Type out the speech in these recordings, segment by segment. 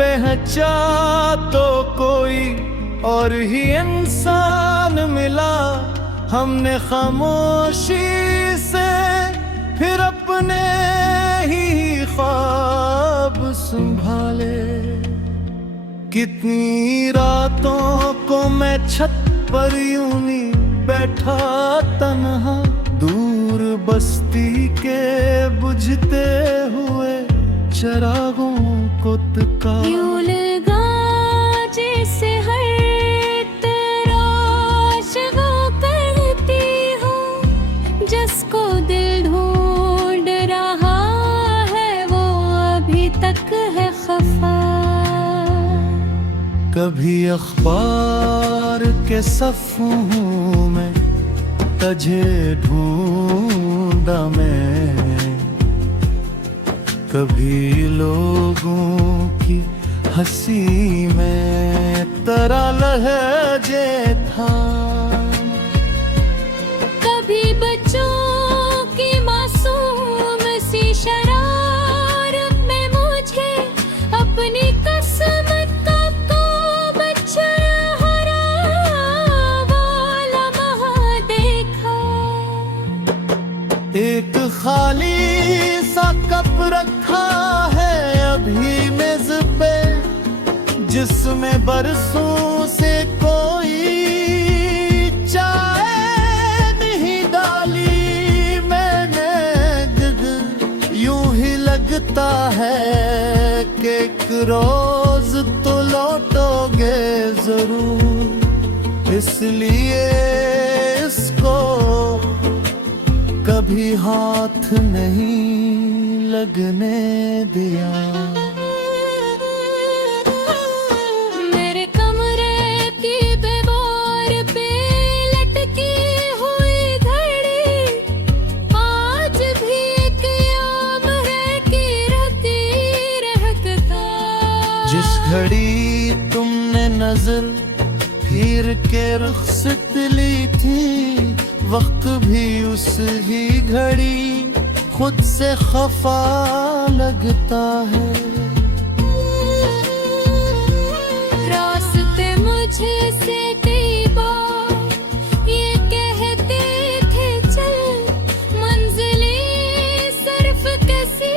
पहचा तो कोई और ही इंसान मिला। हमने खामोशी से फिर अपने ही ख्वाब संभाले। कितनी रातों को मैं छत पर यूं ही बैठा तन्हा, दूर बस्ती के बुझते हुए चरागों को तका। यूं लगा जैसे हर तराश वो करती हूँ, जिसको दिल ढूंढ रहा है वो अभी तक है खफा। कभी अखबार के सफ़ों में तुझे ढूंढा मैं, कभी लोगों की हंसी में तेरा लहजे था। कभी बच्चों की मासूम सी शरारत में मुझे अपनी कसमत का को बेचारा वाला महा देखा। एक खाली सा कप रखा है अभी मेज पे, जिसमें बरसों से कोई चाय नहीं डाली मैंने। यूं ही लगता है कि एक रोज तो लौटोगे जरूर, इसलिए इसको कभी हाथ नहीं लगने दिया। मेरे कमरे की दीवार पे लटकी हुई घड़ी आज भी एक याम है कि रहता। जिस घड़ी तुमने नजर फिर के रुखसत ली थी, वक्त भी उस ही घड़ी खुद से खफा लगता है। रास्ते मुझे से कई बार ये कहते थे चल, मंजिलें सिर्फ किसी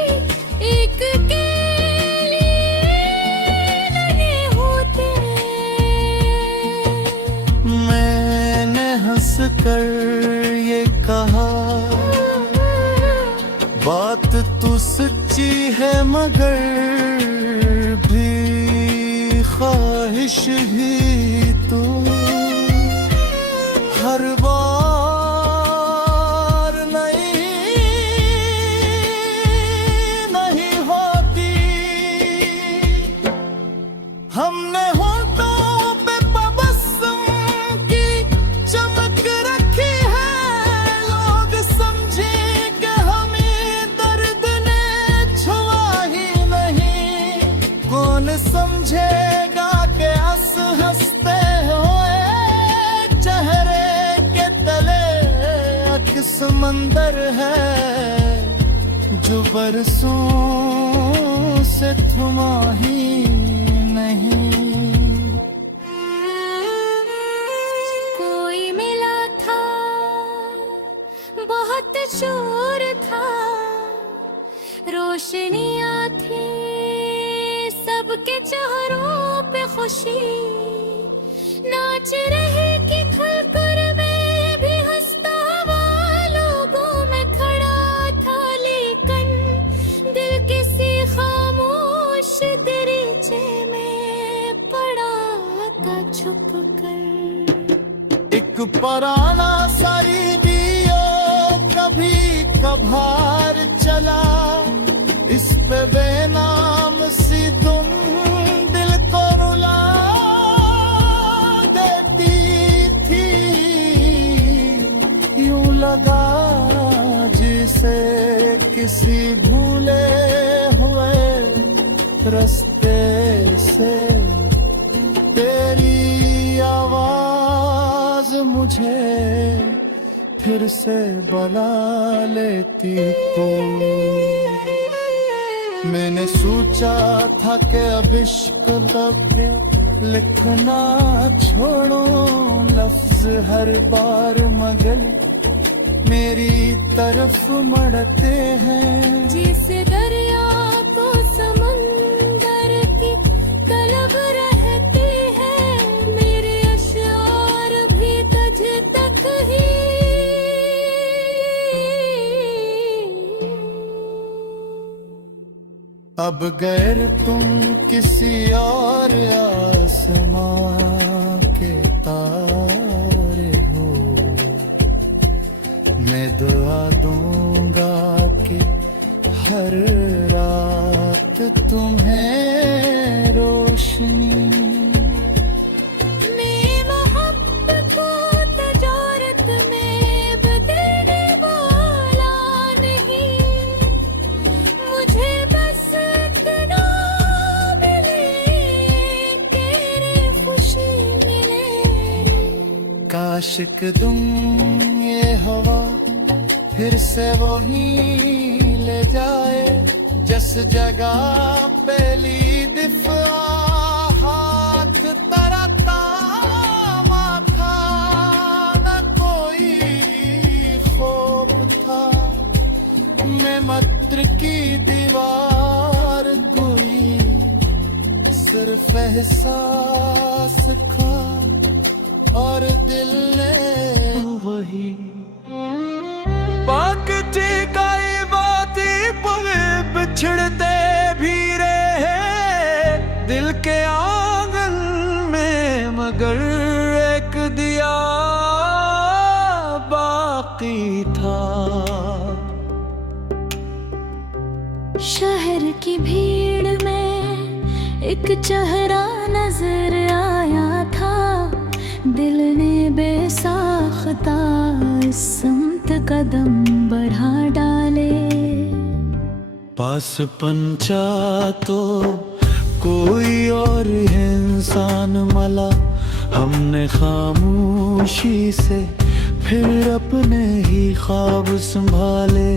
एक के लिए नहीं होते। मैंने हंस कर ये कहा, बात तो सच्ची है मगर भी ख्वाहिश ही तो हर बार नहीं होती। हमने होठों पे तबस्सुम की चमक रखी है, लोग समझे कि हमें दर्द ने छुआ ही नहीं। कौन समझेगा कि हंसते हुए चेहरे के तले एक समंदर है जो बरसों से थमा ही नहीं। कोई मिला था बहुत शोर था, रोशनियां थी सबके चेहरों पे खुशी नाच रही कि खलकर में भी हंसता हुआ लोगों में खड़ा था, लेकिन दिल किसी खामोश दरीचे में पड़ा था छुप कर। एक पुराना सा रेडियो कभी कभार चला, इस पे बेनाम सी धुन दिल को रुला देती थी। यूं लगा जिसे किसी भूले हुए रास्ते से तेरी आवाज मुझे फिर से बुला लेती तो। मैंने सोचा था कि अब इश्क लगे लिखना छोड़ो लफ्ज हर बार मगर मेरी तरफ मड़ते हैं। जिसे दरिया को समंदर की तलब रहती है, मेरे अशआर भी तुझ तक ही। अब गैर तुम किसी और आसमां के तारे हो, मैं दुआ दूंगा कि हर रात तुम्हें रोशनी। काशिक दूं ये हवा फिर से वही ले जाए जिस जगह पहली दफा हाथ तरता था, न कोई खौफ था। मैं मत्र की दीवार कोई सिर्फ एहसास था और दिल ने वही पाक टिकाई बाती पवे बिछड़ते भी रहे दिल के आंगन में, मगर एक दिया बाकी था। शहर की भीड़ में एक चेहरा नजर आया था, दिल ने बेसाख्ता समत कदम बढ़ा डाले। पास पंचा तो कोई और इंसान मला, हमने खामोशी से फिर अपने ही ख्वाब संभाले।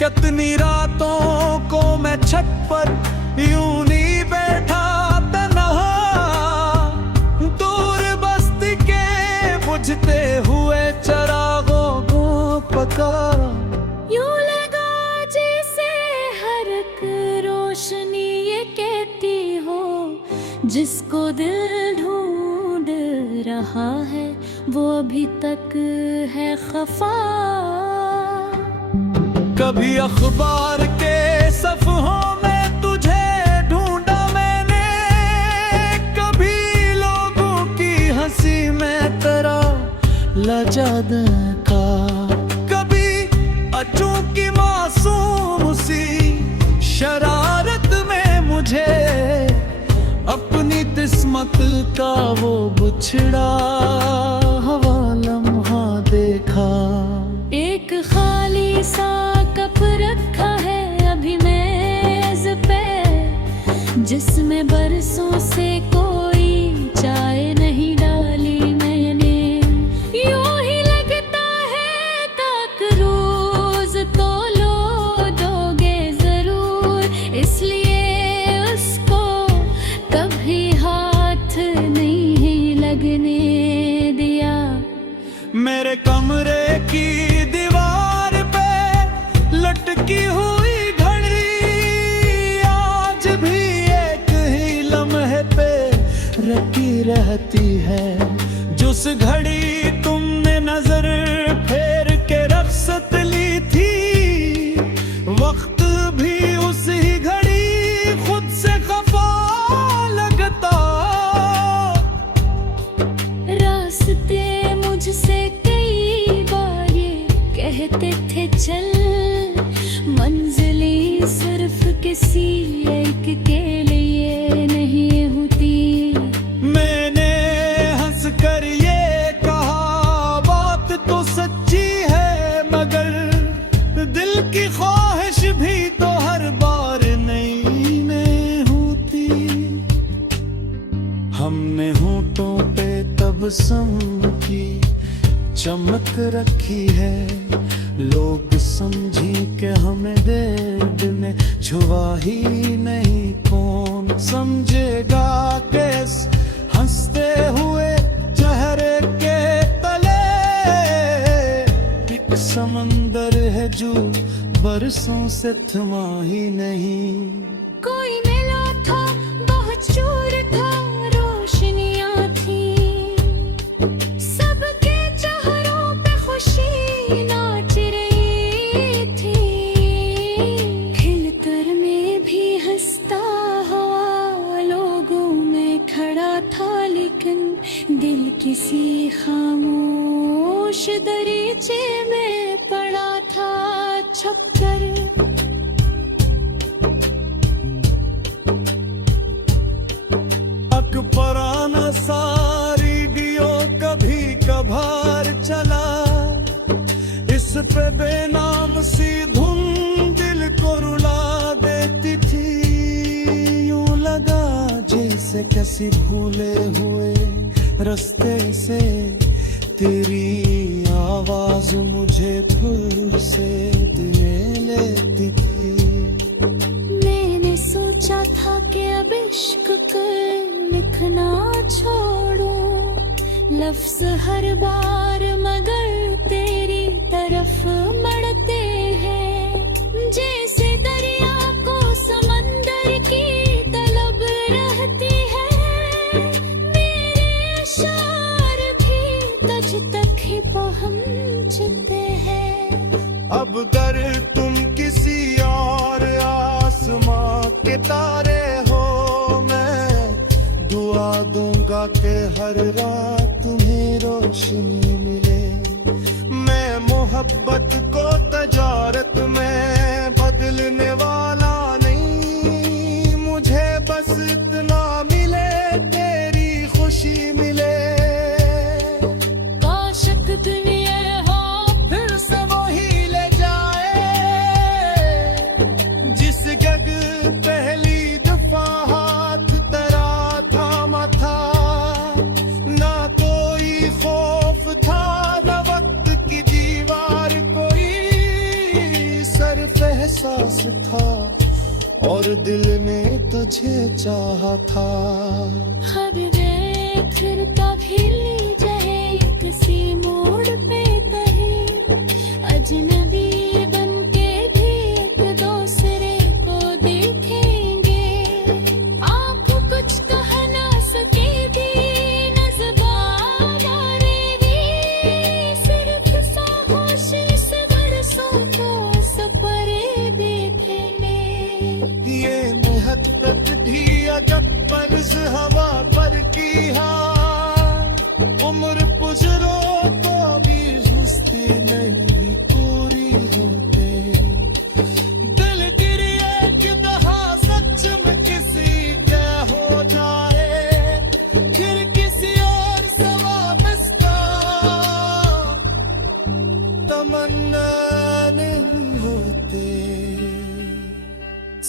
कितनी रातों को मैं छत पर यूं नहीं बैठा तन्हा, दूर बस्ती के बुझते हुए चरागों को पकारा। यूं लगा जैसे हर एक रोशनी ये कहती हो, जिसको दिल ढूंढ रहा है वो अभी तक है खफा। कभी अखबार के सफ़हों में तुझे ढूंढा मैंने, कभी लोगों की हंसी में तेरा लजा देखा, कभी अचूकी मासूम सी शरारत में मुझे अपनी किस्मत का वो बिछड़ा हवा लम्हा देखा। एक खाली सा कप रखा है अभी मेज पे, जिसमें बरसों से कोई चाय नहीं डाली मैंने। यूं ही लगता है तक रोज तो लो दोगे जरूर, इसलिए उसको कभी हाथ नहीं लगने दिया। मेरे कमरे की दीवार पे लटकी हुई घड़ी आज भी एक ही लम्हे पे रखी रहती है। जिस घड़ी तुमने नजर फेर के रख्सत ली थी, वक्त भी उसी घड़ी खुद से खफा लगता। रास्ते मुझसे कई बार ये कहते थे चल, मंजिली सिर्फ किसी एक के लिए नहीं होती। मैंने हंस कर ये कहा बात तो सच्ची है, मगर दिल की ख्वाहिश भी तो हर बार नहीं होती। हमने होठों पे तबस्सुम की चमक रखी है। लोग समझी के हमें डेढ़ ने छुआ ही नहीं, कौन समझेगा कि इस हंसते हुए चेहरे के तले एक समंदर है जो बरसों से थमा ही नहीं। कोई मिला था, बहुत शोर था, रोशनियां थी, सबके चेहरों पे खुशी नाच रही थी। खिलतर में भी हंसता हुआ लोगों में खड़ा था, लेकिन दिल किसी खामोश दरीचे में पड़ा था छपकर। पुराना सा रेडियो कभी कभार चला, इस पे बेनाम सी धुन दिल को रुला देती थी। यूं लगा जैसे किसी भूले हुए रास्ते से तेरी आवाज मुझे फिर से दिले लेती थी। मैंने सोचा था कि अब इश्क कर लिखना छोड़ूं लफ्ज हर बार, मगर तेरी तरफ मड़ते हैं जैसे दरिया को समंदर की तलब रहती है। मेरे अशार भी तुझ तक ही पहुंचते हैं। अब अगर तुम किसी और आसमां के तारे हो, मैं दुआ दूंगा कि हर रात तुम्हें रोशनी मिले। मैं मोहब्बत को तजारत में बदलने वाला नहीं, मुझे बस इतना मिले तेरी खुशी मिले। काशक दुनिया हो फिर से वही ले जाए जिस जग पहली दफा हाथ तेरा थामा था। ना कोई खौफ था, ना वक्त की दीवार, कोई सिर्फ एहसास था और दिल ने तुझे चाहा था। हर रेत फिर कभी ली जाए किसी मोड़ पे कहीं, अजनबी बन के भी एक दूसरे को देखेंगे। आँख कुछ कह ना सकेगी, न ज़ुबान मारेगी, सिर्फ खामोशी से बरसों को सफरे देखेंगे। ये मोहब्बत भी अजब पर्ज हवा पर की है, उम्र गुजरो तो भी सुस्ती नहीं पूरी होते। दिल गिरी एक दहा सच में किसी का हो जाए, फिर किसी और सवाब इसका तमन्ना नहीं होते।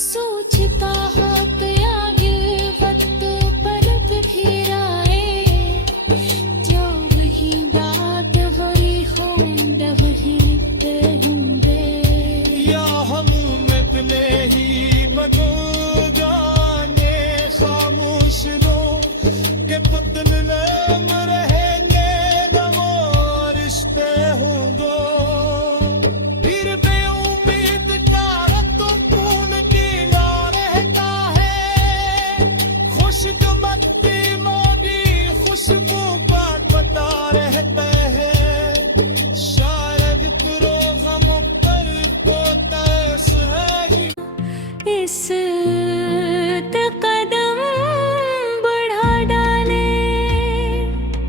सोचता हो कि आगे वक्त पलट फिर आए, जो वही बात हुई हो वही लिखते होंगे। या हम इतने ही मगो जाने खामोश लो के बदलने में रहेंगे, नमो रिश्ते होंगे। फिर बेउम्मीद का रत्तो खून कीना रहता है, खुशकिस्मती मोदी खुशबू बात बता रहते हैं। शायद करो हम पर को तरस है ही। इस कदम बढ़ा डाले,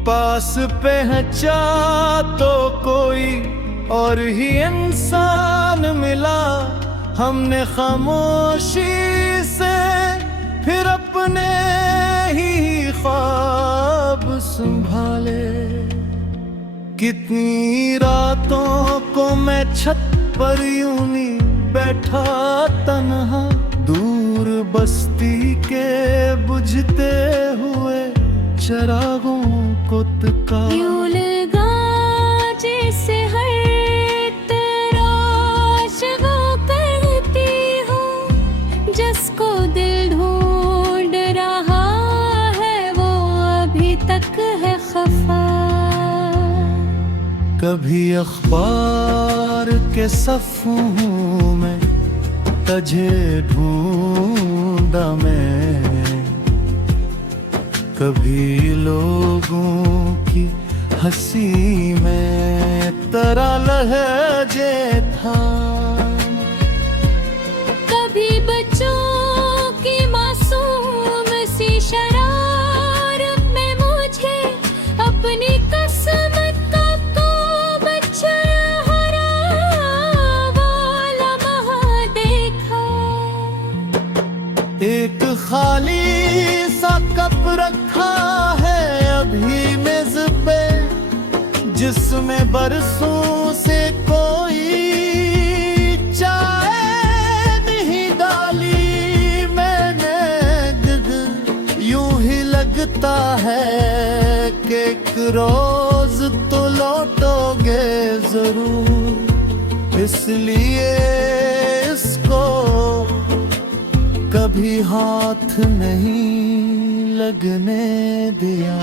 पास पे है चाह तो कोई और ही इंसान मिला। हमने खामोशी से फिर अपने ही ख्वाब संभाले। कितनी रातों को मैं छत पर यूं ही बैठा तन्हा, दूर बस्ती के बुझते हुए चरागों को तका। यूं लगा तक है खफा। कभी अखबार के सफ़ों में तुझे ढूंढा मैं, कभी लोगों की हंसी में तेरा लहजे था। कभी बच्चों की मासूम सी शरारत में मुझे अपनी किस्मत का को बच्चा हरा वाला महा देखा। एक खाली सा कप रखा है अभी मेज पे, जिसमें बरसों से कोई चाय नहीं डाली मैंने। यूं ही लगता है कि एक रोज तो लौटोगे जरूर, इसलिए इसको कभी हाथ नहीं लगने दिया।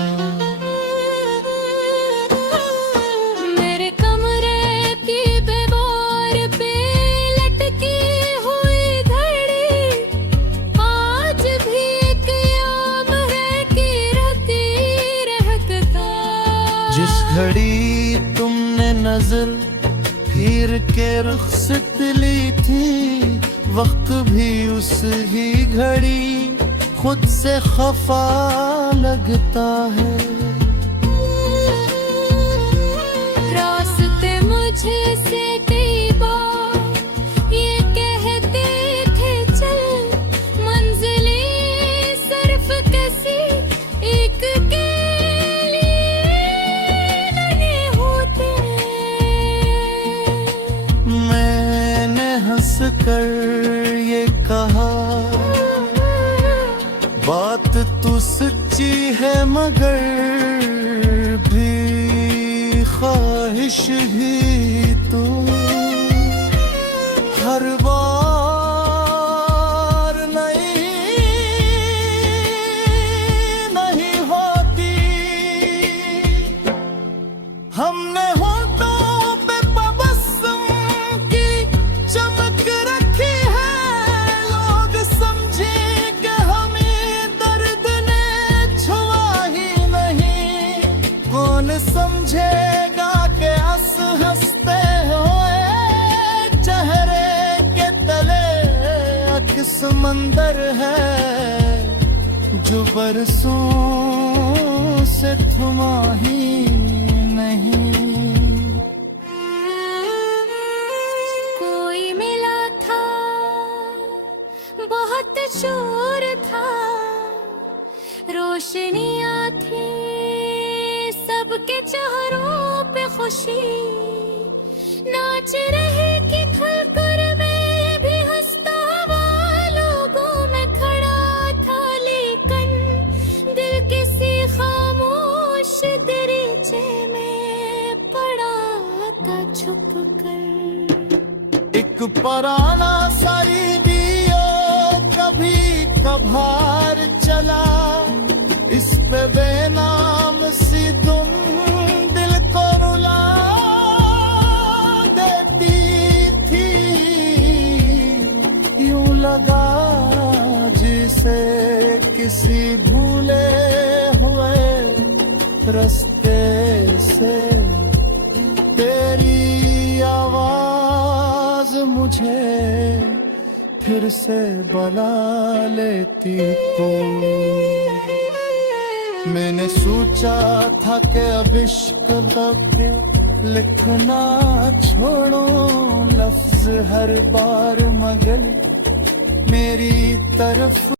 मेरे कमरे की दीवार पे लटकी हुई घड़ी आज भी एक याद है कि रहती रहता। जिस घड़ी तुमने नजर फिर के रुखसत ली थी, वक्त भी उस ही घड़ी खुद से खफा लगता है। रास्ते मुझे से कई बार ये कहते थे चल, मंजिलें सिर्फ किसी एक के लिए नहीं होते। मैंने हंस कर ये कहा, बात तो सच्ची है मगर भी ख्वाहिश ही तो हर बार नहीं होती। हमने होठों पे तबस्सुम की चमक रखी है, लोग समझे कि हमें दर्द ने छुआ ही नहीं। कौन समझेगा कि हंसते हुए चेहरे के तले एक समंदर है जो बरसों से थमा ही नहीं। कोई मिला था बहुत शोर था, रोशनियां थी सबके चेहरों पे खुशी, नाच रहे कि खलकर में भी हंसता हुआ लोगों में खड़ा था। लेकिन दिल किसी खामोश दरीचे में पड़ा था छुप कर। एक पुराना सा रेडियो कभी कभार चला, इस पे बेनाम सी धुन दिल को रुला देती थी। यूं लगा जिसे किसी भूले हुए रास्ते से तेरी आवाज मुझे फिर से बुला लेती तो। मैंने सोचा था कि अब इश्क लगे लिखना छोड़ो लफ्ज हर बार, मगर मेरी तरफ